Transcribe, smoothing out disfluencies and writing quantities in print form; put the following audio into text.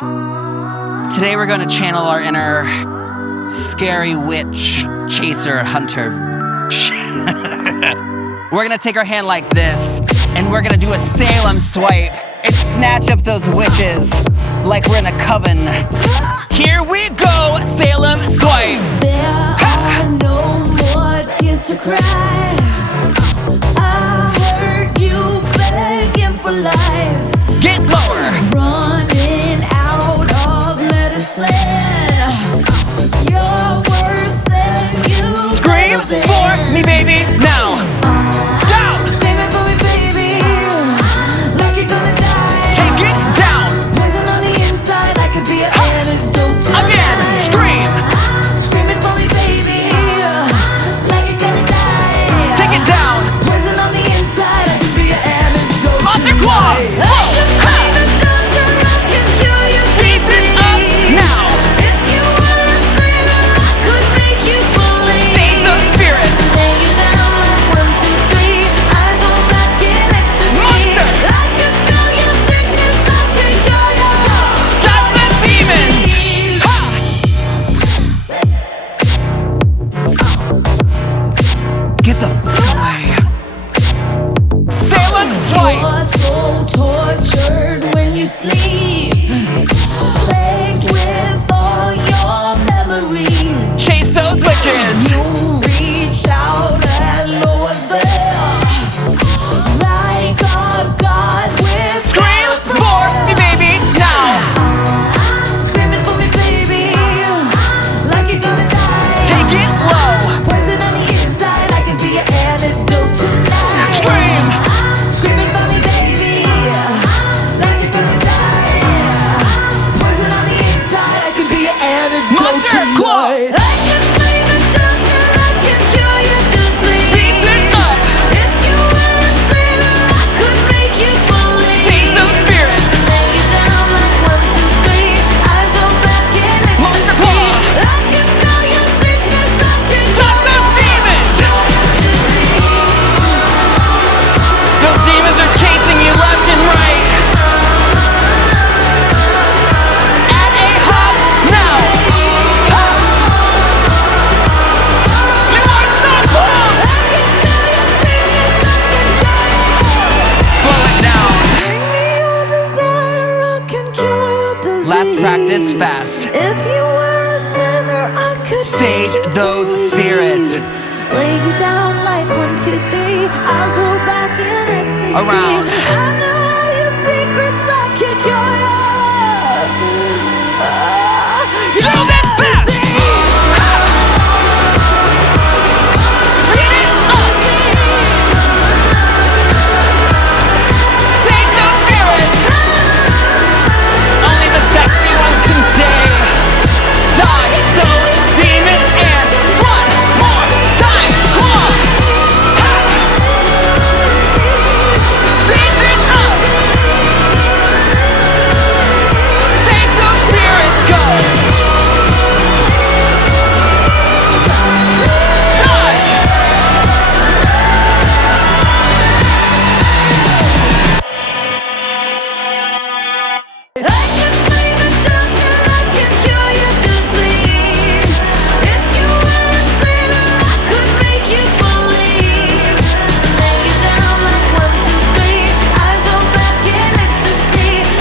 Today we're going to channel our inner scary witch, chaser, hunter. We're going to take our hand like this, and we're going to do a Salem swipe and snatch up those witches like we're in a coven. Here we go, Salem swipe. There are no more tears to cry. I heard you begging for life. Get lower. Running out of medicine. You're worse than you. Scream for me, baby, now. Down. Screaming for me, baby, like you're gonna die. Take it down. Poison on the inside, I could be an antidote to Again, life. scream. Screaming for me, baby, like you're gonna die. Take it down. Poison on the inside, I could be an antidote Monster to claw. life. Whoa. I could be the doctor, I can cure your Pieces up now. If you were a sinner, I could make you believe. Save the spirit. Lay you down like 1, 2, 3, eyes roll back in ecstasy. Monster. I can smell your sickness, I can cure your Dodge the demons. Ha. Get the fuck away. Salem swipe. You're so tortured when you sleep, plagued with all your memories. Chase those witches. You reach out and no one's there, like a god with Scream for me, baby, now. Screaming for me, baby, like you're gonna die. Take it low. Poison on the inside, I could be an antidote tonight. Scream. Screaming for me, baby, like you're gonna die. Poison on the inside, I could be an antidote Monster claw. tonight. I can be the doctor, I can cure your disease. Speed this up. If you were a sinner, I could make you believe. Save the spirit. Lay you down like 1, 2, 3, eyes roll back in Monster ecstasy. claw. I can smell your sickness, I can Dodge those demons. Those demons are chasing you left and right. At a hop now. Ha. You are so close. Slow it down. Bring me your desire, I can cure your disease. Last practice fast. If you were a sinner, I could Sage make you those spirits. believe. Lay you down like 1, 2, 3, eyes roll back in ecstasy. Around. I know